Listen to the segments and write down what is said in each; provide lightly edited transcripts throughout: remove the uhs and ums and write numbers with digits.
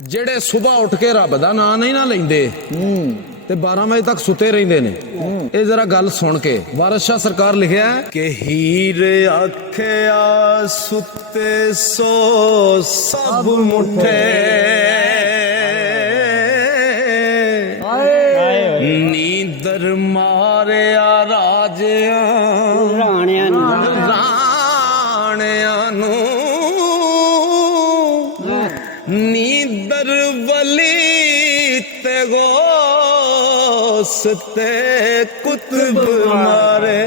ਜਿਹੜੇ ਸਵੇਰ ਉੱਠ ਕੇ ਰੱਬ ਦਾ ਨਾਂ ਨਹੀਂ ਨਾ ਲੈਂਦੇ ਤੇ 12 ਵਜੇ ਤੱਕ ਸੁੱਤੇ ਰਹਿੰਦੇ ਨੇ। ਇਹ ਜਰਾ ਗੱਲ ਸੁਣ ਕੇ ਵਾਰਿਸ ਸ਼ਾਹ ਸਰਕਾਰ ਲਿਖਿਆ ਕਿ ਹੀਰ ਆਖਿਆ ਸੁੱਤੇ ਸੋ ਸਭ ਮੁੱਠੇ, ਨੀਂਦਰ ਮਾਰਿਆ ਰਾਜਿਆਂ ਰਾਣਿਆਂ ਨੂੰ, ਨੀਂਦਰ ਵਲੀ ਤੇ ਗੌਸ ਤੇ ਕੁਤਬ ਮਾਰੇ,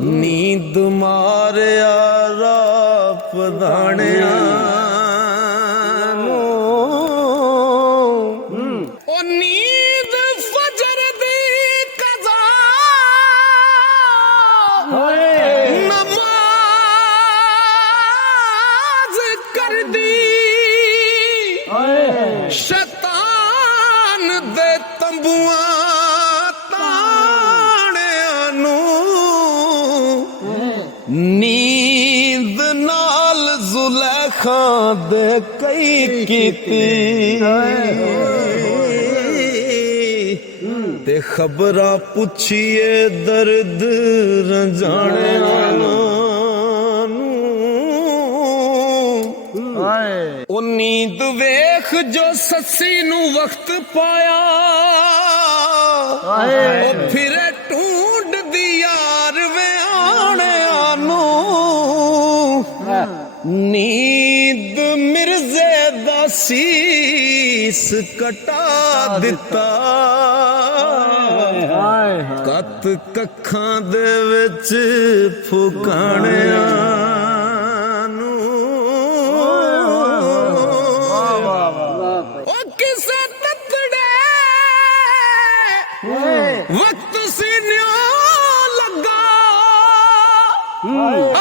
ਨੀਂਦ ਮਾਰਿਆ ਰਾਪ ਦਾਣਿਆਂ ਨੂੰ, ਉਹ ਨੀਂਦ ਫਜਰ ਦੀ ਕਜ਼ਾ ਸ਼ੈਤਾਨ ਦੇ ਤੰਬੂਆਂ ਤਾਣਿਆਂ ਨੂੰ, ਨੀਂਦ ਨਾਲ ਜ਼ੁਲੈਖਾਂ ਦੇ ਕਈ ਕੀਤੀ ਤੇ ਖਬਰਾਂ ਪੁੱਛੀਏ ਦਰਦ ਰੰਜਾਣਿਆਂ ਨੂੰ। ਉਹ ਨੀਂਦ ਵੇਖ ਜੋ ਸੱਸੀ ਨੂੰ ਵਕਤ ਪਾਇਆ, ਉਹ ਫਿਰੇ ਢੂੰਡਦੀ ਯਾਰ ਵੇ ਆਣਿਆਂ ਨੂੰ, ਨੀਂਦ ਮਿਰਜ਼ੇ ਦਾ ਸੀਸ ਕਟਾ ਦਿੱਤਾ, ਕੱਤ ਕੱਖਾਂ ਦੇ ਵਿੱਚ ਫੁਕਾਣਿਆਂ ਨੂੰ। ਵਕਤ ਸੀਨਿਓ ਲੱਗਾ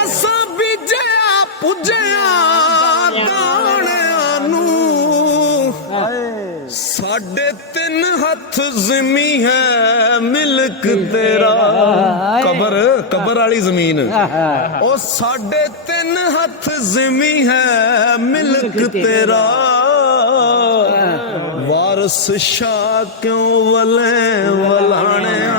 ਅਸਾਂ ਬੀਜਿਆ ਪੁੱਜਿਆ ਦਾਣਿਆਂ ਨੂੰ, ਸਾਡੇ 3 ਹੱਥ ਜ਼ਮੀਨ ਹੈ ਮਿਲਕ ਤੇਰਾ, ਕਬਰ ਵਾਲੀ ਜ਼ਮੀਨ, ਉਹ ਸਾਡੇ 3 ਹੱਥ ਜ਼ਮੀਨ ਹੈ ਮਿਲਕ ਤੇਰਾ, ਵਾਰਿਸ ਸ਼ਾਹ ਕਿਉਂ ਵਲੇ ਵਲਾਣਿਆ